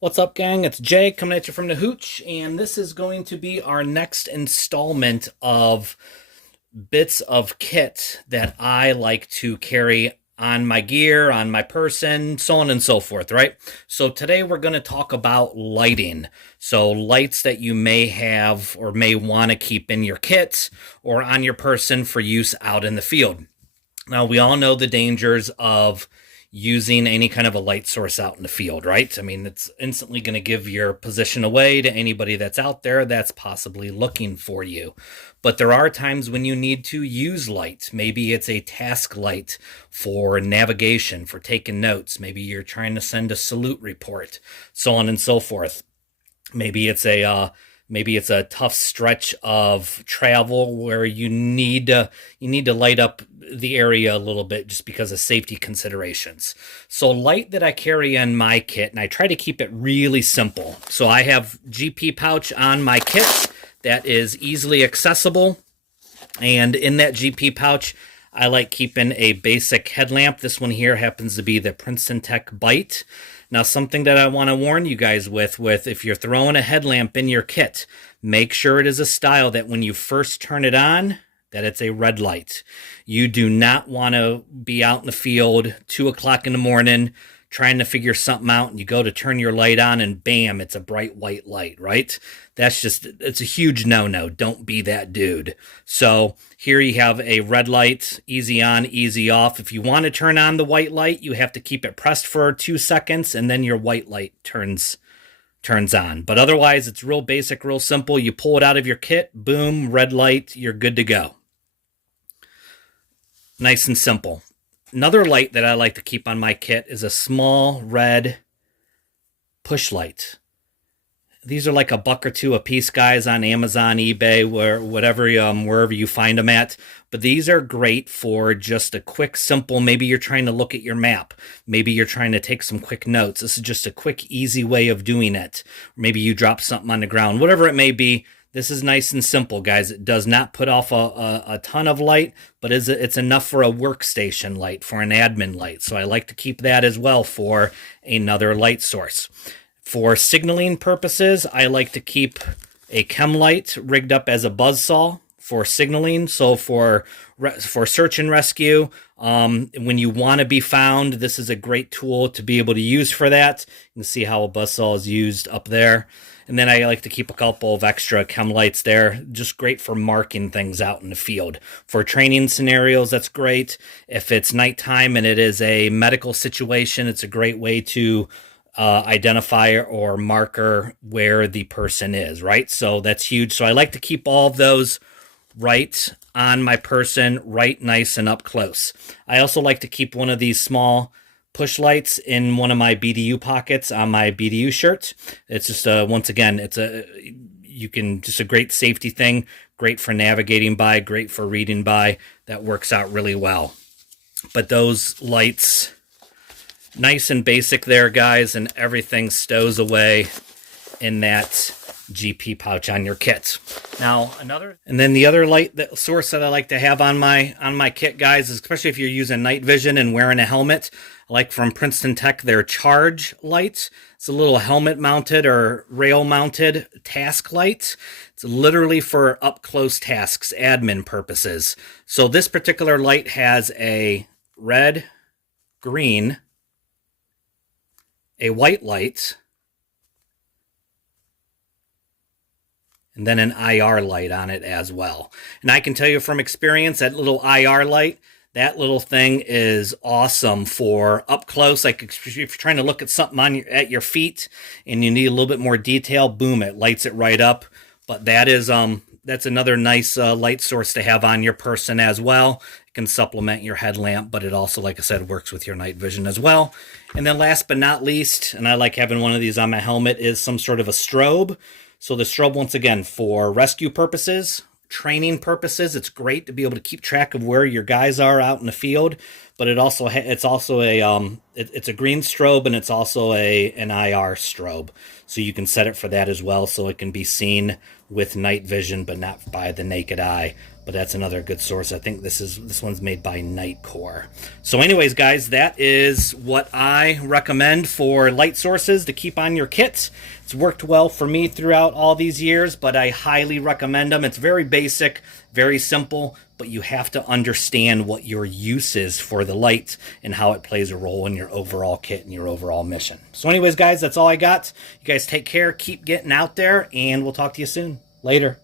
What's up, gang? It's Jay coming at you from the Hooch, and this is going to be our next installment of bits of kit that I like to carry on my gear, on my person, so on and so forth, right? So today we're going to talk about lighting. So lights that you may have or may want to keep in your kit or on your person for use out in the field. Now, we all know the dangers of using any kind of a light source out in the field, right? I mean, it's instantly going to give your position away to anybody that's out there that's possibly looking for you. But there are times when you need to use light. Maybe it's a task light for navigation, for taking notes. Maybe you're trying to send a salute report, so on and so forth. Maybe it's a tough stretch of travel where you need to light up the area a little bit just because of safety considerations. So light that I carry in my kit, and I try to keep it really simple. So I have GP pouch on my kit that is easily accessible, and in that GP pouch I like keeping a basic headlamp. This one here happens to be the Princeton Tec Lights. Now, something that I want to warn you guys with if you're throwing a headlamp in your kit, make sure it is a style that when you first turn it on, that it's a red light. You do not want to be out in the field 2 o'clock in the morning trying to figure something out, and you go to turn your light on and bam, it's a bright white light, right? It's a huge no-no. Don't be that dude. So here you have a red light, easy on, easy off. If you want to turn on the white light, you have to keep it pressed for 2 seconds, and then your white light turns on. But otherwise, it's real basic, real simple. You pull it out of your kit, boom, red light, you're good to go. Nice and simple. Another light that I like to keep on my kit is a small red push light. These are like $1 or $2 a piece, guys, on Amazon, eBay, wherever you find them at. But these are great for just a quick, simple, maybe you're trying to look at your map. Maybe you're trying to take some quick notes. This is just a quick, easy way of doing it. Maybe you drop something on the ground, whatever it may be. This is nice and simple, guys. It does not put off a ton of light, but it's enough for a workstation light, for an admin light. So I like to keep that as well for another light source. For signaling purposes, I like to keep a Chemlight rigged up as a buzzsaw for signaling. So for search and rescue, when you want to be found, this is a great tool to be able to use for that. You can see how a buzzsaw is used up there. And then I like to keep a couple of extra Chemlights there, just great for marking things out in the field. For training scenarios, that's great. If it's nighttime and it is a medical situation, it's a great way to identify or marker where the person is, right? So that's huge. So I like to keep all of those right on my person, right nice and up close. I also like to keep one of these small push lights in one of my BDU pockets on my BDU shirt. It's just once again, just a great safety thing, great for navigating by, great for reading by. That works out really well. But those lights, nice and basic there, guys, and everything stows away in that GP pouch on your kit. Now, the other light source that I like to have on my kit, guys, especially if you're using night vision and wearing a helmet, like from Princeton Tec, their charge light. It's a little helmet mounted or rail mounted task light. It's literally for up close tasks, admin purposes. So this particular light has a red, green, a white light, and then an IR light on it as well. And I can tell you from experience, that little IR light, that little thing is awesome for up close. Like if you're trying to look at something at your feet and you need a little bit more detail, boom, it lights it right up. But that's another nice light source to have on your person as well. It can supplement your headlamp, but it also, like I said, works with your night vision as well. And then last but not least, and I like having one of these on my helmet, is some sort of a strobe. So the strobe, once again, for rescue purposes, training purposes, it's great to be able to keep track of where your guys are out in the field. But it's also a green strobe, and it's also an IR strobe. So you can set it for that as well, so it can be seen with night vision, but not by the naked eye. But that's another good source. I think this one's made by Nitecore. So anyways, guys, that is what I recommend for light sources to keep on your kit. It's worked well for me throughout all these years, but I highly recommend them. It's very basic, very simple, but you have to understand what your use is for the light and how it plays a role in your overall kit and your overall mission. So anyways, guys, that's all I got. You guys take care, keep getting out there, and we'll talk to you soon. Later.